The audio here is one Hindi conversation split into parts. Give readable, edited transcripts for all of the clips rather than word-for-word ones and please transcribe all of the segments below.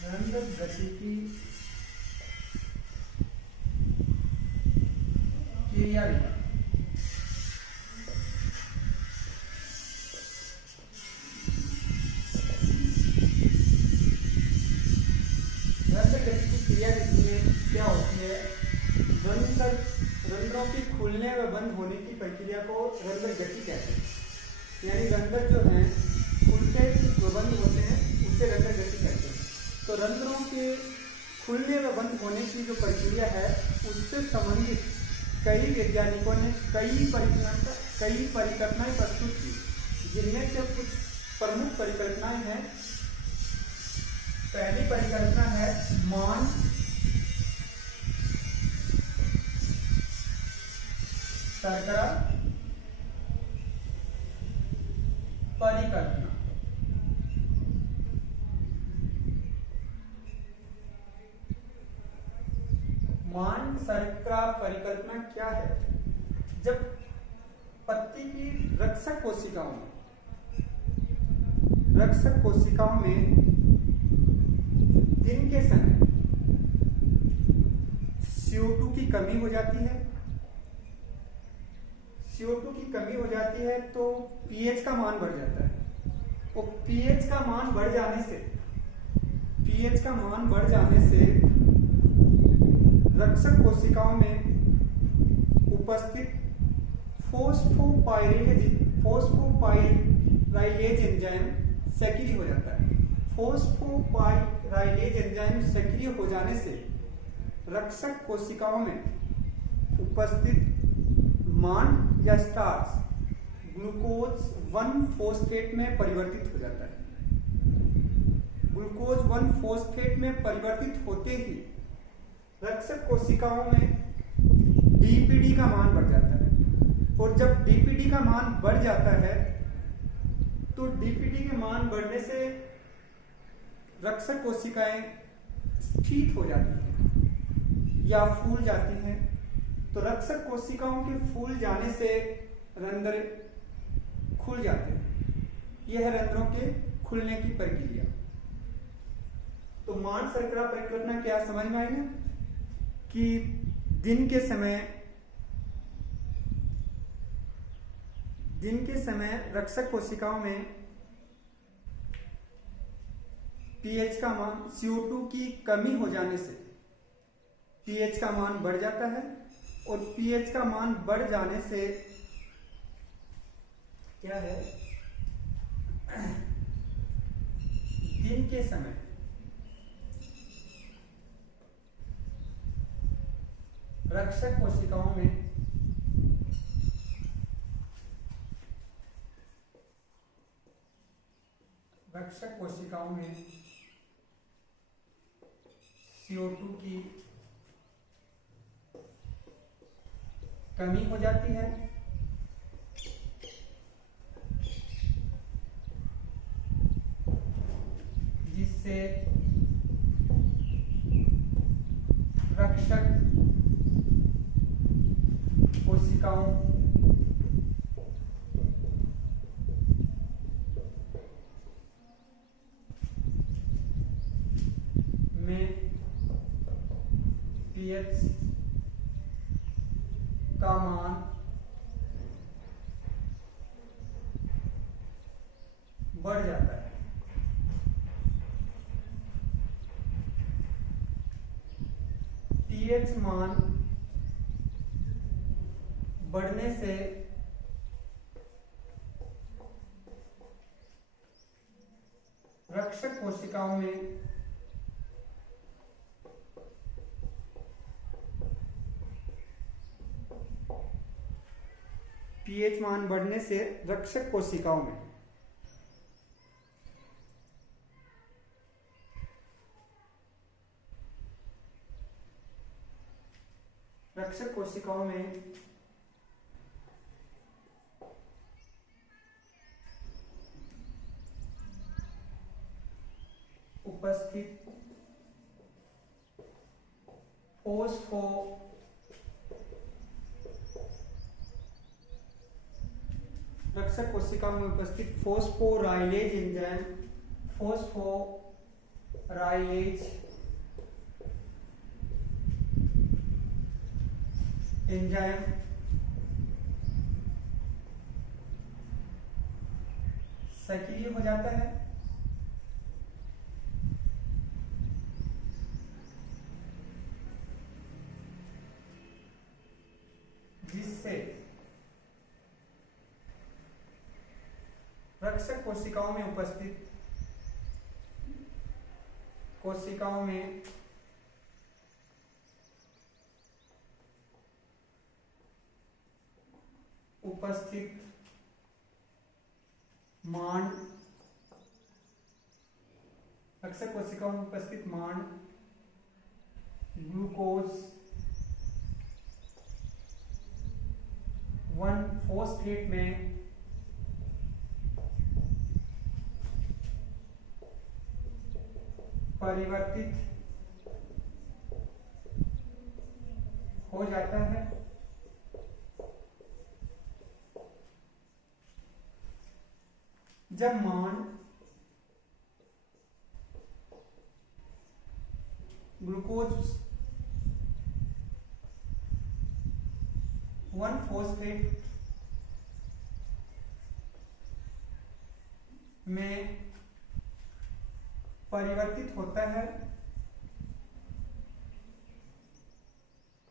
रंध्र गतिकी क्रियाविधि। रंध्र गतिकी क्रियाविधि में क्या होती है? रंध्रों की खुलने व बंद होने की प्रक्रिया को रंध्र गति कहते हैं। यानी रंध्र जो हैं खुलते व बंद होते हैं, उसे रंध्र गति कहते हैं। तो रंध्रों के खुलने व बंद होने की जो प्रक्रिया है उससे संबंधित कई वैज्ञानिकों ने कई परिकल्पनाएं प्रस्तुत की, जिनमें से कुछ प्रमुख परिकल्पनाएं हैं। पहली परिकल्पना है मान शर्करा परिकल्पना। मान शर्करा परिकल्पना क्या है? जब पत्ती की रक्षक कोशिकाओं में दिन के समय CO2 की कमी हो जाती है, CO2 की कमी हो जाती है तो pH का मान बढ़ जाता है। और pH का मान बढ़ जाने से रक्षक कोशिकाओं में उपस्थित फोस्फोपाइराइलेज एंजाइम सक्रिय हो जाता है। फोस्फोपाइराइलेज एंजाइम सक्रिय हो जाने से रक्षक कोशिकाओं में उपस्थित मान या स्टार्च ग्लूकोज 1 फोस्फेट में परिवर्तित हो जाता है। ग्लूकोज 1 फोस्फेट में परिवर्तित होते ही रक्षक कोशिकाओं में डीपीडी का मान बढ़ जाता है। और जब डीपीडी का मान बढ़ जाता है तो डीपीडी के मान बढ़ने से रक्षक कोशिकाएं स्फीत हो जाती हैं या फूल जाती हैं। तो रक्षक कोशिकाओं के फूल जाने से रंध्र खुल जाते हैं। यह है रंध्रों के खुलने की प्रक्रिया। तो मान शर्करा परिकल्पना क्या समझ में आई ना, कि दिन के समय रक्षक कोशिकाओं में pH का मान CO2 की कमी हो जाने से pH का मान बढ़ जाता है। और pH का मान बढ़ जाने से क्या है, दिन के समय रक्षक कोशिकाओं में CO2 की कमी हो जाती है। जिससे रक्षक कोशिकाओं में pH का मान बढ़ जाता है। pH मान बढ़ने से रक्षक कोशिकाओं में pH मान बढ़ने से रक्षक कोशिकाओं में उपस्थित रक्षक कोशिकाओं में उपस्थित फोस्फोराइलेज एंजाइम राइलेज एंजाइम सक्रिय हो जाता है, जिससे रक्षक कोशिकाओं में उपस्थित कोशिकाओं में उपस्थित मान रक्षक कोशिकाओं में उपस्थित मान ग्लूकोज 1-फॉस्फेट में परिवर्तित हो जाता है, जब मान ग्लूकोज 1-फॉस्फेट में परिवर्तित होता है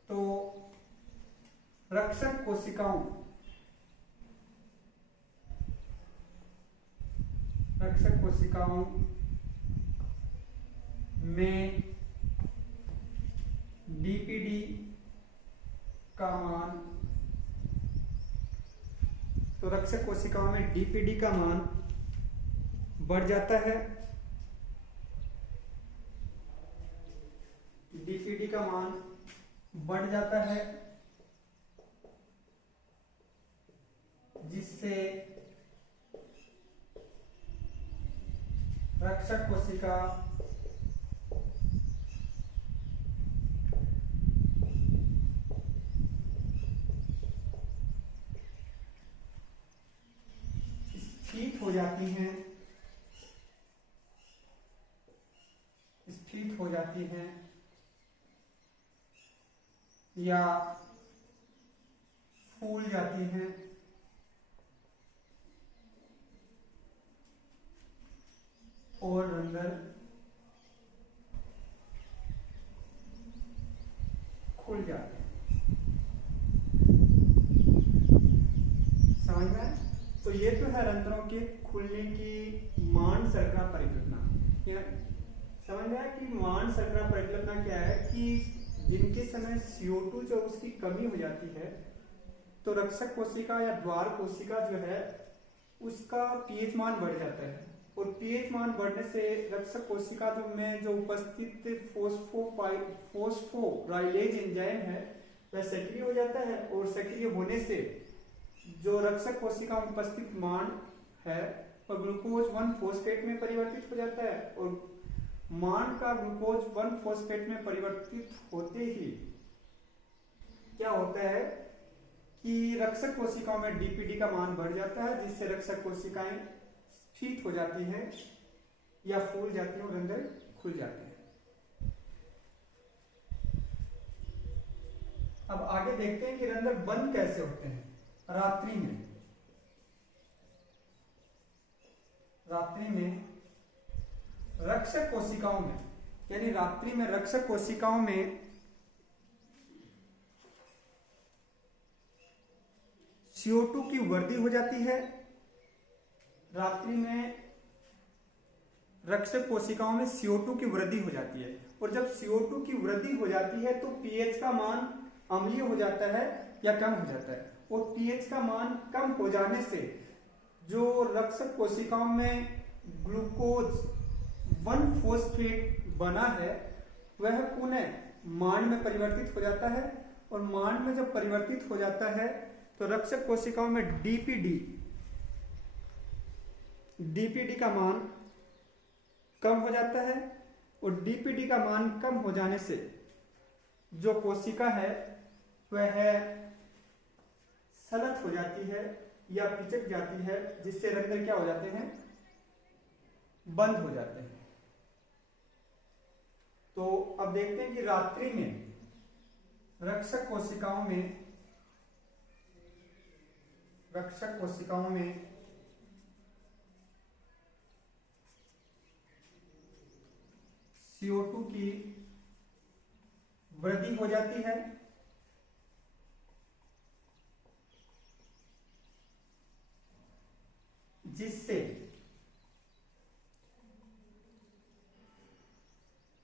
तो रक्षक कोशिकाओं में डीपीडी का मान तो रक्षक कोशिकाओं में डीपीडी का मान बढ़ जाता है, डीपीडी का मान बढ़ जाता है, जिससे रक्षक कोशिका स्थित हो जाती हैं या फूल जाती हैं, और रंध्र खुल जाते हैं। समझ में? तो ये तो है रंध्रों के खुलने की मान शर्करा परिकल्पना। समझ में आया कि मान शर्करा परिकल्पना क्या है कि दिन के समय CO2 जो उसकी कमी हो जाती है तो रक्षक कोशिका या द्वार कोशिका जो है उसका पीएच मान बढ़ जाता है, और पीएच मान बढ़ने से रक्षक कोशिका में जो उपस्थित फॉस्फोराइलेज एंजाइम है वह सक्रिय हो जाता है, और सक्रिय होने से जो रक्षक कोशिका में उपस्थित मान है वह ग्लूकोज 1-फॉस्फेट में परिवर्तित हो जाता है, और मान का ग्लूकोज 1-फॉस्फेट में परिवर्तित होते ही क्या होता है कि रक्षक कोशिकाओं में डीपीडी का मान बढ़ जाता है, जिससे रक्षक कोशिकाएं स्थित हो जाती हैं या फूल जाती हैं और रंध्र खुल जाते हैं। अब आगे देखते हैं कि रंध्र बंद कैसे होते हैं। रात्रि में रक्षक कोशिकाओं में, यानी रात्रि में रक्षक कोशिकाओं में CO2 की वृद्धि हो जाती है। रात्रि में रक्षक कोशिकाओं में CO2 की वृद्धि हो जाती है, और जब CO2 की वृद्धि हो जाती है तो pH का मान अम्लीय हो जाता है या कम हो जाता है, और pH का मान कम हो जाने से जो रक्षक कोशिकाओं में ग्लूकोज 1-फॉस्फेट बना है वह पुनः मान में परिवर्तित हो जाता है, और मान में जब परिवर्तित हो जाता है तो रक्षक कोशिकाओं में डीपीडी का मान कम हो जाता है, और डीपीडी का मान कम हो जाने से जो कोशिका है वह सलत हो जाती है या पिचक जाती है, जिससे रंध्र क्या हो जाते हैं, बंद हो जाते हैं। तो अब देखते हैं कि रात्रि में रक्षक कोशिकाओं में CO2 की वृद्धि हो जाती है, जिससे